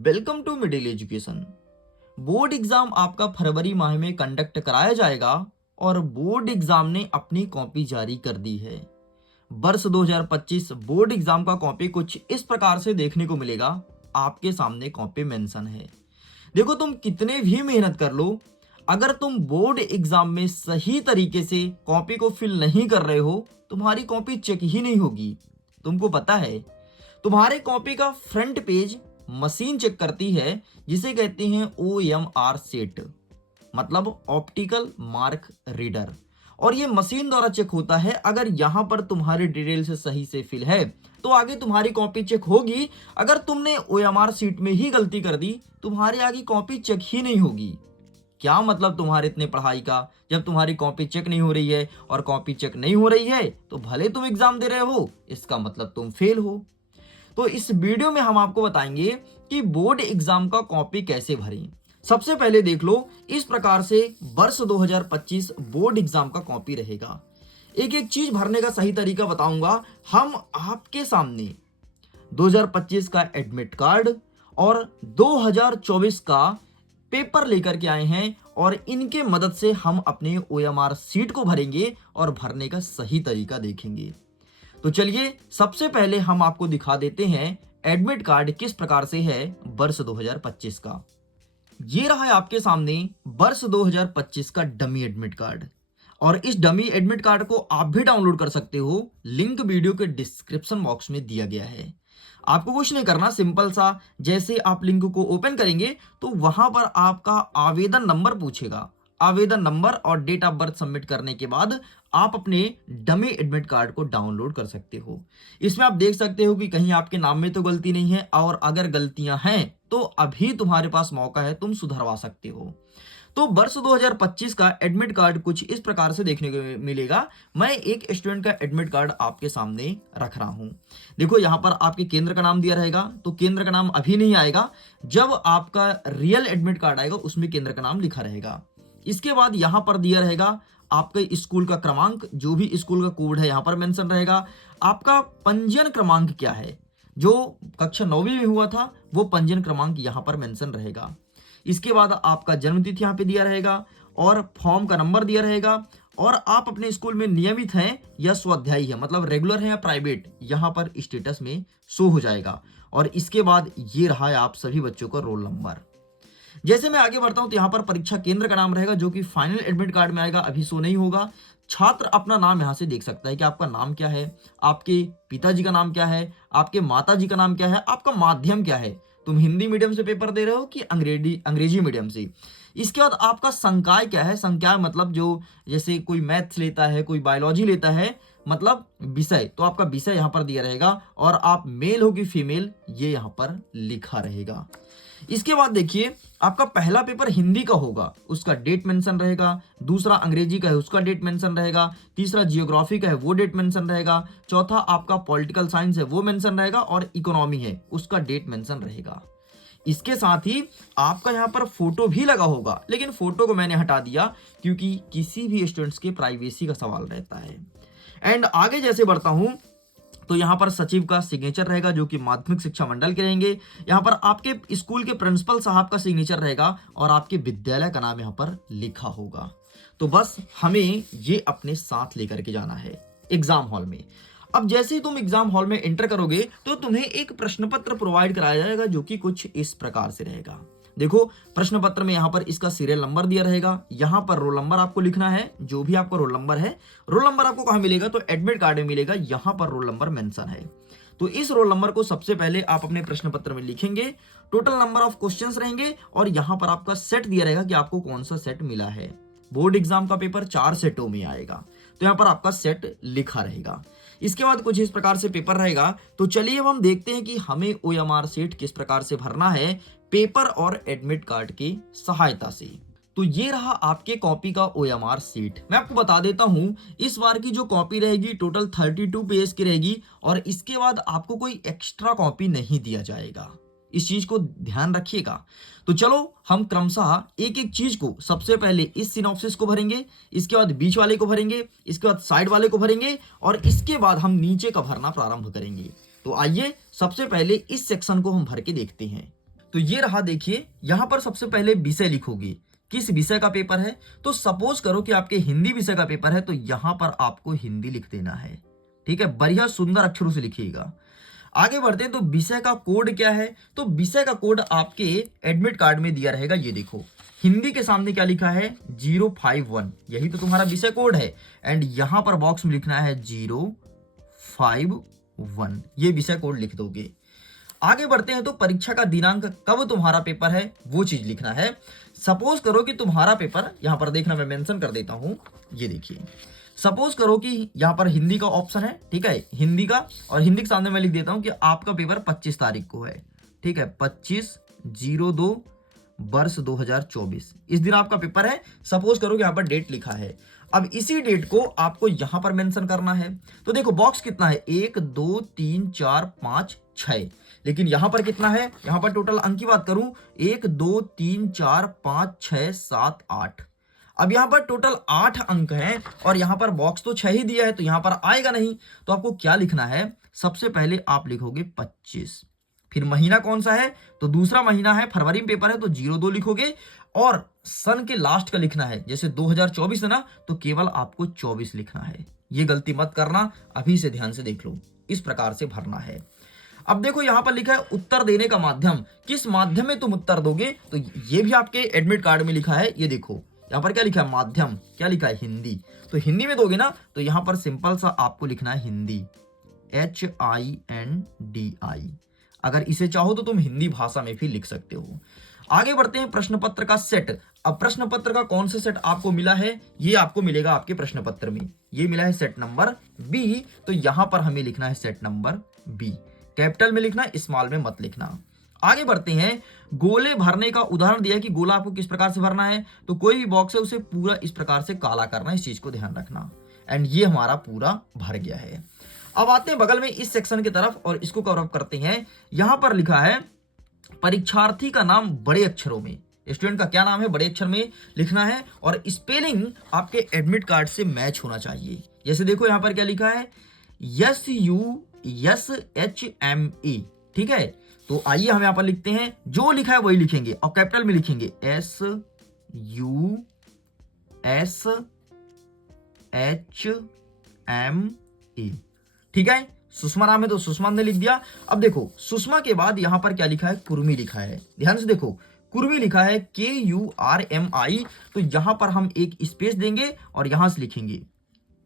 Welcome to middle education. Board exam आपका फरवरी माह में कंडक्ट कराया जाएगा और बोर्ड एग्जाम ने अपनी कॉपी जारी कर दी है। वर्ष 2025 बोर्ड एग्जाम का कॉपी कुछ इस प्रकार से देखने को मिलेगा। आपके सामने कॉपी मेंशन है। देखो, तुम कितने भी मेहनत कर लो, अगर तुम बोर्ड एग्जाम में सही तरीके से कॉपी को फिल नहीं कर रहे हो, तुम्हारी कॉपी चेक ही नहीं होगी। तुमको पता है, तुम्हारे कॉपी का फ्रंट पेज मशीन चेक करती है, जिसे कहते हैं OMR सेट, मतलब ऑप्टिकल मार्क रीडर। और ये मशीन द्वारा चेक होता है। अगर यहाँ पर तुम्हारी डिटेल से सही से फिल है तो आगे तुम्हारी कॉपी चेक होगी। अगर तुमने OMR सीट में ही गलती कर दी, तुम्हारी आगे कॉपी चेक ही नहीं होगी। क्या मतलब तुम्हारे इतने पढ़ाई का, जब तुम्हारी कॉपी चेक नहीं हो रही है। और कॉपी चेक नहीं हो रही है तो भले तुम एग्जाम दे रहे हो, इसका मतलब तुम फेल हो। तो इस वीडियो में हम आपको बताएंगे कि बोर्ड एग्जाम का कॉपी कैसे भरें। सबसे पहले देख लो, इस प्रकार से वर्ष 2025 बोर्ड एग्जाम का कॉपी रहेगा। एक एक चीज भरने का सही तरीका बताऊंगा। हम आपके सामने 2025 का एडमिट कार्ड और 2024 का पेपर लेकर के आए हैं और इनके मदद से हम अपने OMR सीट को भरेंगे और भरने का सही तरीका देखेंगे। तो चलिए, सबसे पहले हम आपको दिखा देते हैं एडमिट कार्ड किस प्रकार से है वर्ष 2025 का। ये रहा है आपके सामने वर्ष 2025 का डमी एडमिट कार्ड। और इस डमी एडमिट कार्ड को आप भी डाउनलोड कर सकते हो। लिंक वीडियो के डिस्क्रिप्शन बॉक्स में दिया गया है। आपको कुछ नहीं करना, सिंपल सा, जैसे आप लिंक को ओपन करेंगे तो वहां पर आपका आवेदन नंबर पूछेगा। आवेदन नंबर और डेट ऑफ बर्थ सबमिट करने के बाद आप अपने डमी एडमिट कार्ड को डाउनलोड कर सकते हो। इसमें आप देख सकते हो कि कहीं आपके नाम में तो गलती नहीं है, और अगर गलतियां हैं तो अभी तुम्हारे पास मौका है, तुम सुधरवा सकते हो। तो वर्ष 2025 का एडमिट कार्ड कुछ इस प्रकार से देखने को मिलेगा। मैं एक स्टूडेंट का एडमिट कार्ड आपके सामने रख रहा हूं। देखो, यहां पर आपके केंद्र का नाम दिया रहेगा, तो केंद्र का नाम अभी नहीं आएगा। जब आपका रियल एडमिट कार्ड आएगा उसमें केंद्र का नाम लिखा रहेगा। इसके बाद यहां पर दिया रहेगा आपके स्कूल का क्रमांक, जो भी स्कूल का कोड है यहां पर मेंशन रहेगा। आपका पंजीयन क्रमांक क्या है, जो कक्षा 9वीं में हुआ था वो पंजीयन क्रमांक यहां पर मेंशन रहेगा। इसके बाद आपका जन्म तिथि यहाँ पे दिया रहेगा और फॉर्म का नंबर दिया रहेगा। और आप अपने स्कूल में नियमित हैं या स्वाध्यायी है, मतलब रेगुलर है या प्राइवेट, यहाँ पर स्टेटस में शो हो जाएगा। और इसके बाद ये रहा है आप सभी बच्चों का रोल नंबर। जैसे मैं आगे बढ़ता हूं तो यहाँ पर परीक्षा केंद्र का नाम रहेगा, जो कि फाइनल एडमिट कार्ड में आएगा, अभी शो नहीं होगा। छात्र अपना नाम यहाँ से देख सकता है कि आपका नाम क्या है, आपके पिताजी का नाम क्या है, आपके माताजी का नाम क्या है, आपका माध्यम क्या है, तुम हिंदी मीडियम से पेपर दे रहे हो कि अंग्रेजी मीडियम से। इसके बाद आपका संकाय क्या है। संकाय मतलब जो, जैसे कोई मैथ्स लेता है, कोई बायोलॉजी लेता है, मतलब विषय, तो आपका विषय यहाँ पर दिया रहेगा। और आप मेल हो कि फीमेल, ये यहाँ पर लिखा रहेगा। इसके बाद देखिए, आपका पहला पेपर हिंदी का होगा, उसका डेट मेंशन रहेगा। दूसरा अंग्रेजी का है, उसका डेट मेंशन रहेगा। तीसरा जियोग्राफी का है, वो डेट मेंशन रहेगा। चौथा आपका पॉलिटिकल साइंस है, वो मेंशन रहेगा। और इकोनॉमी है, उसका डेट मेंशन रहेगा। इसके साथ ही आपका यहाँ पर फोटो भी लगा होगा, लेकिन फोटो को मैंने हटा दिया क्योंकि किसी भी स्टूडेंट्स के प्राइवेसी का सवाल रहता है। एंड आगे जैसे बढ़ता हूं तो यहाँ पर सचिव का सिग्नेचर रहेगा, जो कि माध्यमिक शिक्षा मंडल के रहेंगे। यहाँ पर आपके स्कूल के प्रिंसिपल साहब का सिग्नेचर रहेगा और आपके विद्यालय का नाम यहाँ पर लिखा होगा। तो बस हमें ये अपने साथ लेकर के जाना है एग्जाम हॉल में। अब जैसे ही तुम एग्जाम हॉल में एंटर करोगे तो तुम्हें एक प्रश्न पत्र प्रोवाइड कराया जाएगा, जो कि कुछ इस प्रकार से रहेगा। देखो, प्रश्न पत्र में यहाँ पर इसका सीरियल नंबर दिया रहेगा। यहाँ पर रोल नंबर आपको लिखना है, जो भी आपका रोल नंबर है। रोल नंबर आपको कहाँ मिलेगा, तो एडमिट कार्ड में मिलेगा। यहाँ पर रोल नंबर मेंशन है, तो इस रोल नंबर को सबसे पहले आप अपने प्रश्न पत्र में लिखेंगे। टोटल नंबर ऑफ क्वेश्चंस रहेंगे और यहाँ पर आपका सेट दिया रहेगा कि आपको कौन सा सेट मिला है। बोर्ड एग्जाम का पेपर 4 सेटों में आएगा, तो यहाँ पर आपका सेट लिखा रहेगा। इसके बाद कुछ इस प्रकार से पेपर रहेगा। तो चलिए अब हम देखते हैं कि हमें OMR सीट किस प्रकार से भरना है पेपर और एडमिट कार्ड की सहायता से। तो ये रहा आपके कॉपी का OMR सीट। मैं आपको बता देता हूं, इस बार की जो कॉपी रहेगी टोटल 32 पेज की रहेगी और इसके बाद आपको कोई एक्स्ट्रा कॉपी नहीं दिया जाएगा। इस चीज को ध्यान रखिएगा। तो चलो हम क्रमशः एक एक चीज को, सबसे पहले इस सिनॉप्सिस को भरेंगे, इसके बाद बीच वाले को भरेंगे, इसके बाद साइड वाले को भरेंगे और इसके बाद हम नीचे का भरना प्रारंभ करेंगे। तो आइए सबसे पहले इस सेक्शन को हम भर के देखते हैं। तो ये रहा, देखिए यहां पर सबसे पहले विषय लिखोगे, किस विषय का पेपर है। तो सपोज करो कि आपके हिंदी विषय का पेपर है, तो यहां पर आपको हिंदी लिख देना है। ठीक है, बढ़िया सुंदर अक्षरों से लिखिएगा। आगे बढ़ते हैं, तो विषय का कोड क्या है। तो विषय का कोड आपके एडमिट कार्ड में दिया रहेगा। ये देखो, हिंदी के सामने क्या लिखा है, 051, यही तो तुम्हारा विषय कोड है। एंड यहां पर बॉक्स में लिखना है 051, ये विषय कोड लिख दोगे। आगे बढ़ते हैं, तो परीक्षा का दिनांक, कब तुम्हारा पेपर है वो चीज लिखना है। सपोज करो कि तुम्हारा पेपर, यहां पर देखना मैं मेंशन कर देता हूं, ये देखिए, सपोज करो कि यहां पर हिंदी का ऑप्शन है, ठीक है, हिंदी का, और हिंदी के सामने मैं लिख देता हूं कि आपका पेपर 25 तारीख को है। ठीक है, 25/02 वर्ष 2024, इस दिन आपका पेपर है। सपोज करो कि यहां पर डेट लिखा है। अब इसी डेट को आपको यहां पर मेंशन करना है। तो देखो बॉक्स कितना है, 1 2 3 4 5 6, लेकिन यहां पर कितना है, यहां पर टोटल अंक की बात करूं, 1 2 3 4 5 6 7 8। अब यहां पर टोटल 8 अंक हैं और यहां पर बॉक्स तो 6 ही दिया है, तो यहां पर आएगा नहीं। तो आपको क्या लिखना है, सबसे पहले आप लिखोगे 25, फिर महीना कौन सा है, तो दूसरा महीना है, फरवरी में पेपर है तो 02 लिखोगे, और सन के लास्ट का लिखना है, जैसे 2024 है ना, तो केवल आपको 24 लिखना है। ये गलती मत करना, अभी से ध्यान से देख लो, इस प्रकार से भरना है। अब देखो यहां पर लिखा है उत्तर देने का माध्यम, किस माध्यम में तुम उत्तर दोगे, तो ये भी आपके एडमिट कार्ड में लिखा है। ये देखो यहां पर क्या लिखा है, माध्यम, क्या लिखा है, हिंदी। तो हिंदी में दोगे ना, तो यहां पर सिंपल सा आपको लिखना है हिंदी, HINDI। अगर इसे चाहो तो तुम हिंदी भाषा में भी लिख सकते हो। आगे बढ़ते हैं, प्रश्न पत्र का सेट। अब प्रश्न पत्र का कौन सा सेट आपको मिला है, ये आपको मिलेगा आपके प्रश्न पत्र में, ये मिला है सेट नंबर बी। तो यहां पर हमें लिखना है सेट नंबर बी, कैपिटल में लिखना है, स्मॉल में मत लिखना। आगे बढ़ते हैं, गोले भरने का उदाहरण दिया है कि गोला आपको किस प्रकार से भरना है। तो कोई भी बॉक्स है उसे पूरा इस प्रकार से काला करना है, इस चीज को ध्यान रखना। एंड ये हमारा पूरा भर गया है। अब आते हैं बगल में इस सेक्शन की तरफ और इसको कवर अप करते हैं। यहां पर लिखा है परीक्षार्थी का नाम बड़े अक्षरों में, स्टूडेंट का क्या नाम है बड़े अक्षर में लिखना है, और स्पेलिंग आपके एडमिट कार्ड से मैच होना चाहिए। जैसे देखो यहां पर क्या लिखा है, SUSHME, ठीक है। तो आइए हम यहां पर लिखते हैं, जो लिखा है वही लिखेंगे और कैपिटल में लिखेंगे SUSHME, ठीक है। सुषमा नाम है तो सुषमा ने लिख दिया। अब देखो सुषमा के बाद यहां पर क्या लिखा है, कुर्मी लिखा है, ध्यान से देखो, कुर्मी लिखा है KURMI। तो यहां पर हम एक स्पेस देंगे और यहां से लिखेंगे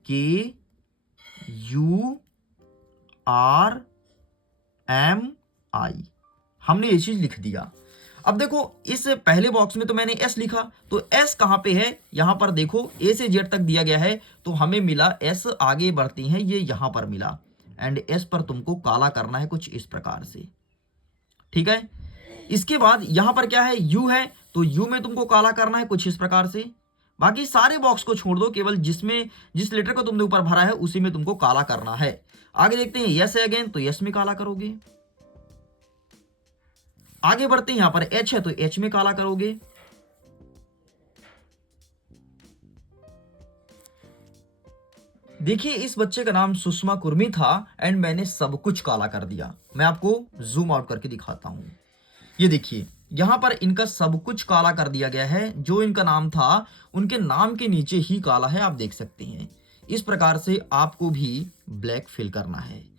KURMI, हमने ये चीज लिख दिया। अब देखो इस पहले बॉक्स में तो मैंने S लिखा, तो S कहां पे है, यहां पर देखो A से Z तक दिया गया है, तो हमें मिला S, आगे बढ़ती हैं, ये यहां पर मिला। एंड S पर तुमको काला करना है कुछ इस प्रकार से, ठीक है। इसके बाद यहां पर क्या है, U है, तो U में तुमको काला करना है कुछ इस प्रकार से। बाकी सारे बॉक्स को छोड़ दो, केवल जिस लेटर को तुमने ऊपर भरा है उसी में तुमको काला करना है। आगे देखते हैं, यस है अगेन, तो यस में काला करोगे। आगे बढ़ते हैं, यहां पर H है तो H में काला करोगे। देखिए इस बच्चे का नाम सुषमा कुर्मी था एंड मैंने सब कुछ काला कर दिया। मैं आपको जूम आउट करके दिखाता हूं, ये देखिए यहां पर इनका सब कुछ काला कर दिया गया है। जो इनका नाम था उनके नाम के नीचे ही काला है, आप देख सकते हैं। इस प्रकार से आपको भी ब्लैक फिल करना है।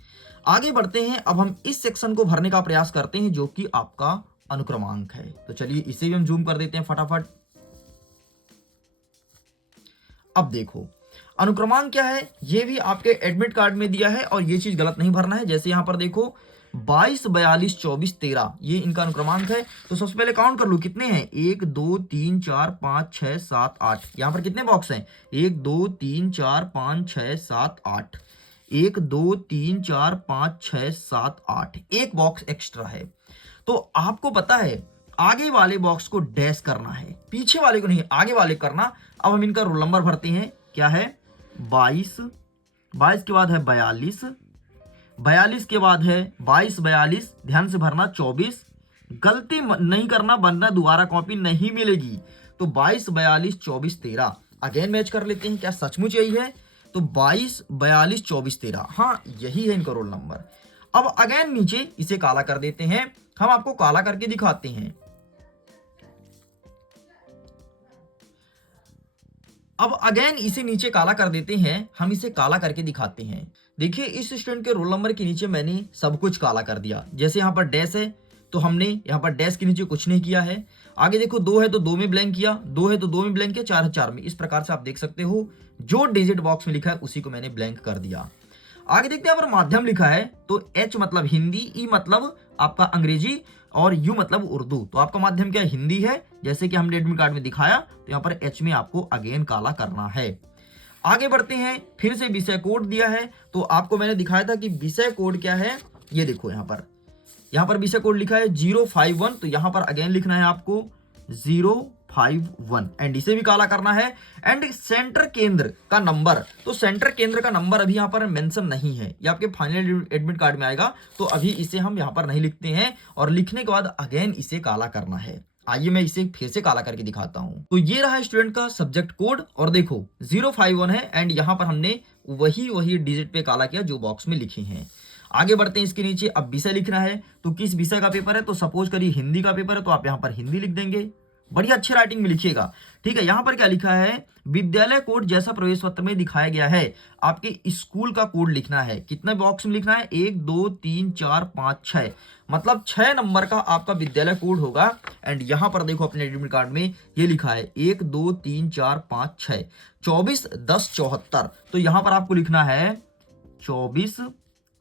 आगे बढ़ते हैं, अब हम इस सेक्शन को भरने का प्रयास करते हैं जो कि आपका अनुक्रमांक है। तो चलिए इसे भी हम जूम कर देते हैं फटाफट। अब देखो अनुक्रमांक क्या है, ये भी आपके एडमिट कार्ड में दिया है और ये चीज गलत नहीं भरना है। जैसे यहां पर देखो 22 42 24 13, ये इनका अनुक्रमांक है। तो सबसे पहले काउंट कर लो कितने हैं, 1 2 3 4 5 6 7 8। यहां पर कितने बॉक्स हैं, 1 2 3 4 5 6 7 8, 1 2 3 4 5 6 7 8, एक बॉक्स एक्स्ट्रा है। तो आपको पता है आगे वाले बॉक्स को डैश करना है, पीछे वाले को नहीं, आगे वाले करना। अब हम इनका रोल नंबर भरते हैं, क्या है 22, 22 के बाद है 42, 42 के बाद है 22 42, ध्यान से भरना 24, गलती नहीं करना वरना दोबारा कॉपी नहीं मिलेगी। तो 22 42 24 13, अगेन मैच कर लेते हैं, क्या सचमुच यही है। तो 22 42 24 13, हाँ यही है इनका रोल नंबर। अब अगेन नीचे इसे काला कर देते हैं हम आपको काला करके दिखाते हैं। अब अगेन इसे नीचे काला कर देते हैं, हम इसे काला करके दिखाते हैं। देखिए इस स्टूडेंट के रोल नंबर के नीचे मैंने सब कुछ काला कर दिया। जैसे यहाँ पर डैश है तो हमने यहाँ पर डैश के नीचे कुछ नहीं किया है। आगे देखो 2 है तो 2 में ब्लैंक किया, 2 है तो 2 में ब्लैंक किया, 4 है 4 में। इस प्रकार से आप देख सकते हो जो डिजिट बॉक्स में लिखा है उसी को मैंने ब्लैंक कर दिया। आगे देखते हैं यहाँ पर माध्यम लिखा है तो H मतलब हिंदी, E मतलब आपका अंग्रेजी और U मतलब उर्दू। तो आपका माध्यम क्या हिंदी है, जैसे कि हमने एडमिट कार्ड में दिखाया। तो यहाँ पर H में आपको अगेन काला करना है। आगे बढ़ते हैं, फिर से विषय कोड दिया है तो आपको मैंने दिखाया था कि विषय कोड क्या है। ये देखो यहाँ पर विषय कोड लिखा है 051, तो यहाँ पर अगेन लिखना है आपको 051 एंड इसे भी काला करना है। एंड सेंटर केंद्र का नंबर, तो सेंटर केंद्र का नंबर अभी यहाँ पर मेंशन नहीं है, ये आपके फाइनल एडमिट कार्ड में आएगा। तो अभी इसे हम यहाँ पर नहीं लिखते हैं और लिखने के बाद अगेन इसे काला करना है। आइए मैं इसे फिर से काला करके दिखाता हूं। तो ये रहा स्टूडेंट का सब्जेक्ट कोड और देखो 051 है एंड यहाँ पर हमने वही डिजिट पे काला किया जो बॉक्स में लिखे हैं। आगे बढ़ते हैं, इसके नीचे अब विषय लिखना है। तो किस विषय का पेपर है, तो सपोज करिए हिंदी का पेपर है तो आप यहाँ पर हिंदी लिख देंगे। बढ़िया अच्छी राइटिंग में लिखिएगा, ठीक है। यहाँ पर क्या लिखा है, विद्यालय कोड जैसा प्रवेश पत्र में दिखाया गया है आपके स्कूल का कोड लिखना है। कितने बॉक्स में लिखना है, 1 2 3 4 5 6, मतलब 6 नंबर का आपका विद्यालय कोड होगा। एंड यहाँ पर देखो अपने एडमिट कार्ड में ये लिखा है 1 2 3 4 5 6 24 10 74। तो यहाँ पर आपको लिखना है 24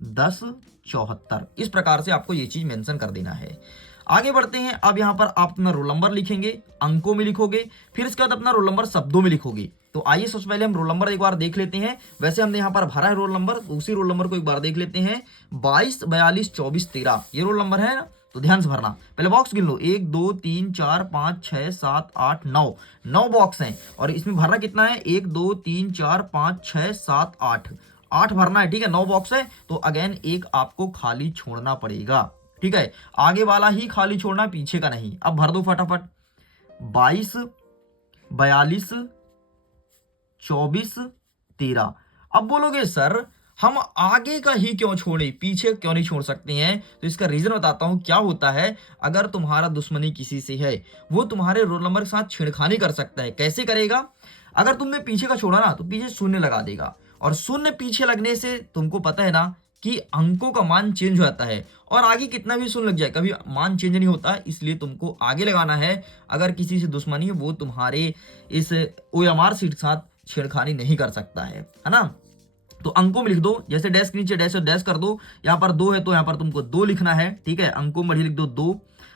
10 74। इस प्रकार से आपको ये चीज मेंशन कर देना है। आगे बढ़ते हैं, अब यहाँ पर आप अपना रोल नंबर लिखेंगे, अंकों में लिखोगे, फिर इसके बाद अपना रोल नंबर शब्दों में लिखोगे। तो आइए सबसे पहले हम रोल नंबर एक बार देख लेते हैं। वैसे हमने यहाँ पर भरा है रोल नंबर, तो उसी रोल नंबर को एक बार देख लेते हैं। 22 42 24 13 ये रोल नंबर है ना, तो ध्यान से भरना। पहले बॉक्स गिन लो, 1 2 3 4 5 6 7 8 9, 9 बॉक्स हैं और इसमें भरना कितना है, 1 2 3 4 5 6 7 8, 8 भरना है, ठीक है। 9 बॉक्स है तो अगेन एक आपको खाली छोड़ना पड़ेगा, ठीक है। आगे वाला ही खाली छोड़ना, पीछे का नहीं। अब भर दो फटाफट, 22 42 24 13। अब बोलोगे सर हम आगे का ही क्यों छोड़े, पीछे क्यों नहीं छोड़ सकते हैं? तो इसका रीजन बताता हूं। क्या होता है, अगर तुम्हारा दुश्मनी किसी से है, वो तुम्हारे रोल नंबर के साथ छेड़खानी कर सकता है। कैसे करेगा, अगर तुमने पीछे का छोड़ा ना तो पीछे शून्य लगा देगा, और शून्य पीछे लगने से तुमको पता है ना कि अंकों का मान चेंज हो जाता है, और आगे कितना भी शून्य लग जाए कभी मान चेंज नहीं होता। इसलिए तुमको आगे लगाना है। अगर किसी से दुश्मनी है वो तुम्हारे इस OMR सीट के साथ छेड़खानी नहीं कर सकता है ना। तो अंकों में लिख दो, जैसे डैश के नीचे डैश और डैश कर दो। यहाँ पर 2 है तो यहाँ पर तुमको 2 लिखना है, ठीक है। अंकों में लिख दो 2,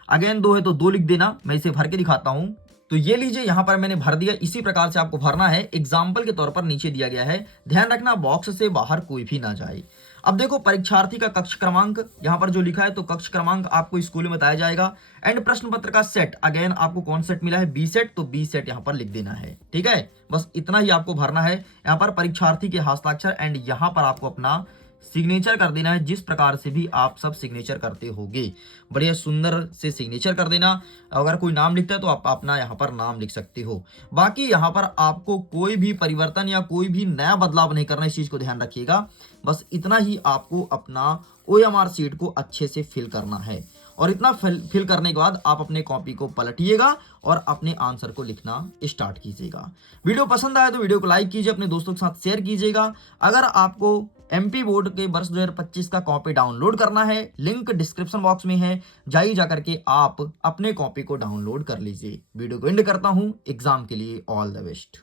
अगेन 2 है तो 2 लिख देना। मैं इसे भर के दिखाता हूं। तो ये लीजिए यहाँ पर मैंने भर दिया। इसी प्रकार से आपको भरना है, एग्जाम्पल के तौर पर नीचे दिया गया है। ध्यान रखना बॉक्स से बाहर कोई भी ना जाए। अब देखो परीक्षार्थी का कक्ष क्रमांक यहाँ पर जो लिखा है, तो कक्ष क्रमांक आपको स्कूल में बताया जाएगा। एंड प्रश्न पत्र का सेट, अगेन आपको कौन सेट मिला है, B सेट, तो B सेट यहाँ पर लिख देना है, ठीक है। बस इतना ही आपको भरना है। यहाँ पर परीक्षार्थी के हस्ताक्षर एंड यहाँ पर आपको अपना सिग्नेचर कर देना है, जिस प्रकार से भी आप सब सिग्नेचर करते होगे। बढ़िया सुंदर से सिग्नेचर कर देना। अगर कोई नाम लिखता है तो आप अपना यहाँ पर नाम लिख सकते हो। बाकी यहाँ पर आपको कोई भी परिवर्तन या कोई भी नया बदलाव नहीं करना, इस चीज को ध्यान रखिएगा। बस इतना ही आपको अपना OMR सीट को अच्छे से फिल करना है, और इतना फिल करने के बाद आप अपने कॉपी को पलटिएगा और अपने आंसर को लिखना स्टार्ट कीजिएगा। वीडियो पसंद आया तो वीडियो को लाइक कीजिए, अपने दोस्तों के साथ शेयर कीजिएगा। अगर आपको MP बोर्ड के वर्ष 2025 का कॉपी डाउनलोड करना है, लिंक डिस्क्रिप्शन बॉक्स में है, जाइए जाकर के आप अपने कॉपी को डाउनलोड कर लीजिए। वीडियो को एंड करता हूं। एग्जाम के लिए ऑल द बेस्ट।